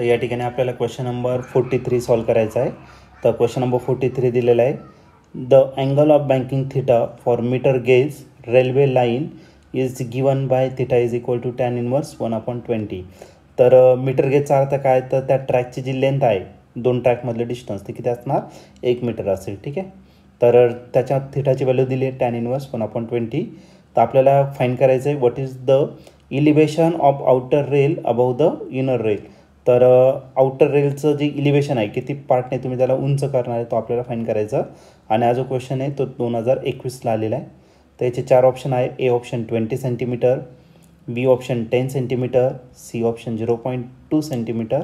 तर या ठिकाणी आपल्याला क्वेश्चन नंबर 43 सॉल्व करायचा आहे। तर क्वेश्चन नंबर 43 दिलेला आहे, the angle of banking theta for metre gauge railway line is given by theta is equal to tan inverse 1/20। तर मीटर गेजचा अर्थ काय, तर त्या ट्रॅकची जी लेंथ आहे, दोन ट्रॅकमधले डिस्टन्स ते किती असणार, 1 मीटर असेल। ठीक आहे, तर त्याच्यात थिटाची व्हॅल्यू दिली आहे टॅन इनवर्स 1/20। तर आपल्याला फाइंड करायचं आहे what is the elevation of outer rail above the inner rail. तर आउटर रेलचं जे इलिव्हेशन आहे, किती पार्टने तुम्ही त्याला उंच करणार आहे, तो आपल्याला फाइंड करायचा। आणि हा जो क्वेश्चन आहे तो 2021ला आलेला आहे। तर याचे 4 ऑप्शन आहे, A option 20 centimetre, B option 10 centimetre, C option 0.2 centimetre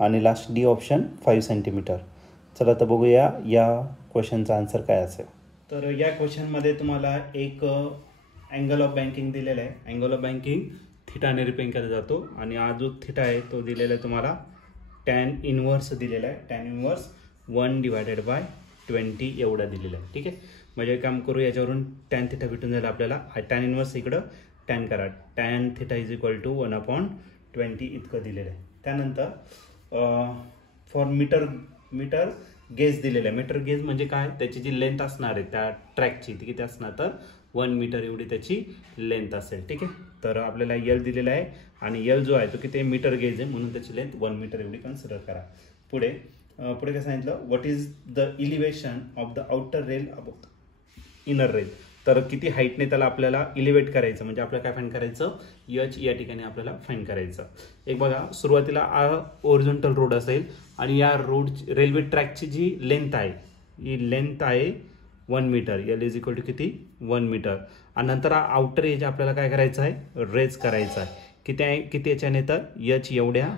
आणि लास्ट डी ऑप्शन 5 सेंटीमीटर। चला तर बघूया या क्वेश्चनचा आन्सर काय असेल। तर या क्वेश्चनमध्ये तुम्हाला एक अँगल ऑफ बँकिंग दिलेला आहे। अँगल ऑफ बँकिंग थिटाने रिप्रेझेंट केला जातो आणि हा जो थिटा आहे तो दिलेला आहे तुम्हाला टॅन इनवर्स दिलेला आहे। टॅन इनवर्स 1/20 एवढा दिलेला आहे। ठीक आहे, म्हणजे काम करू, याच्यावरून टॅन थिटा भेटून जाईल आपल्याला। टॅन इनवर्स इकडं टॅन करा, tan theta is equal to 1/20 इतकं दिलेलं आहे। त्यानंतर फॉर मीटर गेज दिलेलं आहे। मीटर गेज म्हणजे काय, त्याची जी लेंथ असणार आहे त्या ट्रॅकची ती किती असणार, तर 1 मीटर एवढी त्याची लेंथ असेल। ठीक आहे, तर आपल्याला यल दिलेला आहे आणि यल जो आहे तो किती मीटर गेज आहे, म्हणून त्याची लेंथ 1 मीटर एवढी कन्सिडर करा। पुढे काय सांगितलं, what is the elevation of the outer rail about inner rail. तर किती हाईटने त्याला आपल्याला इलिव्हेट करायचं, म्हणजे आपल्याला काय फाइंड करायचं, एच या ठिकाणी आपल्याला फाइंड करायचं। एक बघा, सुरुवातीला ओरिझोंटल रोड असेल आणि या रोड रेल्वे ट्रॅकची जी लेंथ आहे, ही लेंथ आहे 1 metre, L is equal to किती 1 मीटर। आणि नंतर आउटर एज आपल्याला काय करायचं आहे, रेज करायचा आहे। किती आहे, किती याच्याने, तर एच एवढ्या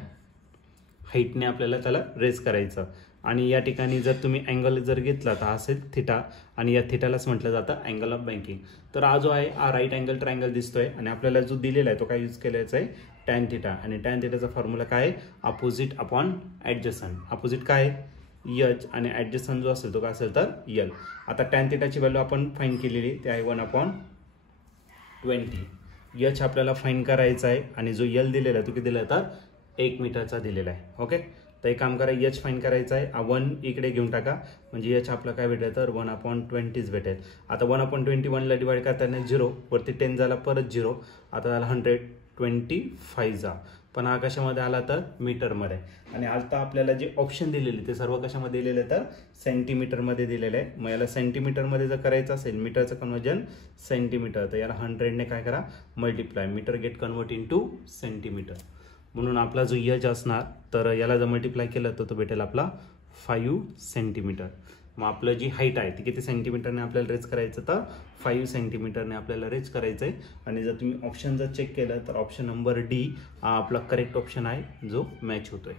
हाईटने आपल्याला त्याला रेज करायचं। आणि या ठिकाणी जर तुम्ही अँगल जर घेतला तर असेल थिटा, आणि या थिटालाच म्हटलं जातं अँगल ऑफ बँकिंग। तर हा जो आहे हा राईट अँगल ट्रायंगल दिसतोय आणि आपल्याला जो दिलेला आहे तो काय यूज केलायचा आहे, टॅन थिटा। आणि टॅन थिटाचा फॉर्म्युला काय आहे, अपोजिट अपॉन ॲडजसंट। अपोजिट काय एच आणि ॲडजसंट जो असेल तो काय असेल तर यल। आता टॅन थिटाची व्हॅल्यू आपण फाइंड केलेली ते आहे 1/20। एच आपल्याला फाइंड करायचा आहे आणि जो यल दिलेला आहे तो किती दिला आहे, तर 1 मीटरचा दिलेला आहे। ओके, तर एक काम करा, एच फाइंड करायचा आहे, 1 इकडे घेऊन टाका, म्हणजे एच आपला काय भेटेल, तर 1/20 भेटेल। आता 1/20 1ला डिवाइड करताना 0 वरती 10 झाला, परत 0, आता झाला 125 जा, पण हा कशामध्ये आला, तर मीटरमध्ये। आणि आता आपल्याला जे ऑप्शन दिलेले ते सर्व कशामध्ये दिलेले, तर सेंटीमीटरमध्ये दिलेले आहे। मग याला सेंटीमीटरमध्ये जर करायचं असेल, मीटरचं कन्वर्जन सेंटीमीटर, तर याला 100ने काय करा, multiply, metre get convert into centimetre. म्हणून आपला जो एच असणार, तर याला जर मल्टिप्लाय केलं तर तो भेटेल आपला 5 सेंटीमीटर। मग आपलं जी हाईट आहे ती किती सेंटीमीटरने आपल्याला रेज करायचं, तर 5 सेंटीमीटरने आपल्याला रेज करायचं आहे। आणि जर तुम्ही ऑप्शन जर चेक केलं तर ऑप्शन नंबर डी हा आपला करेक्ट ऑप्शन आहे जो मॅच होतोय।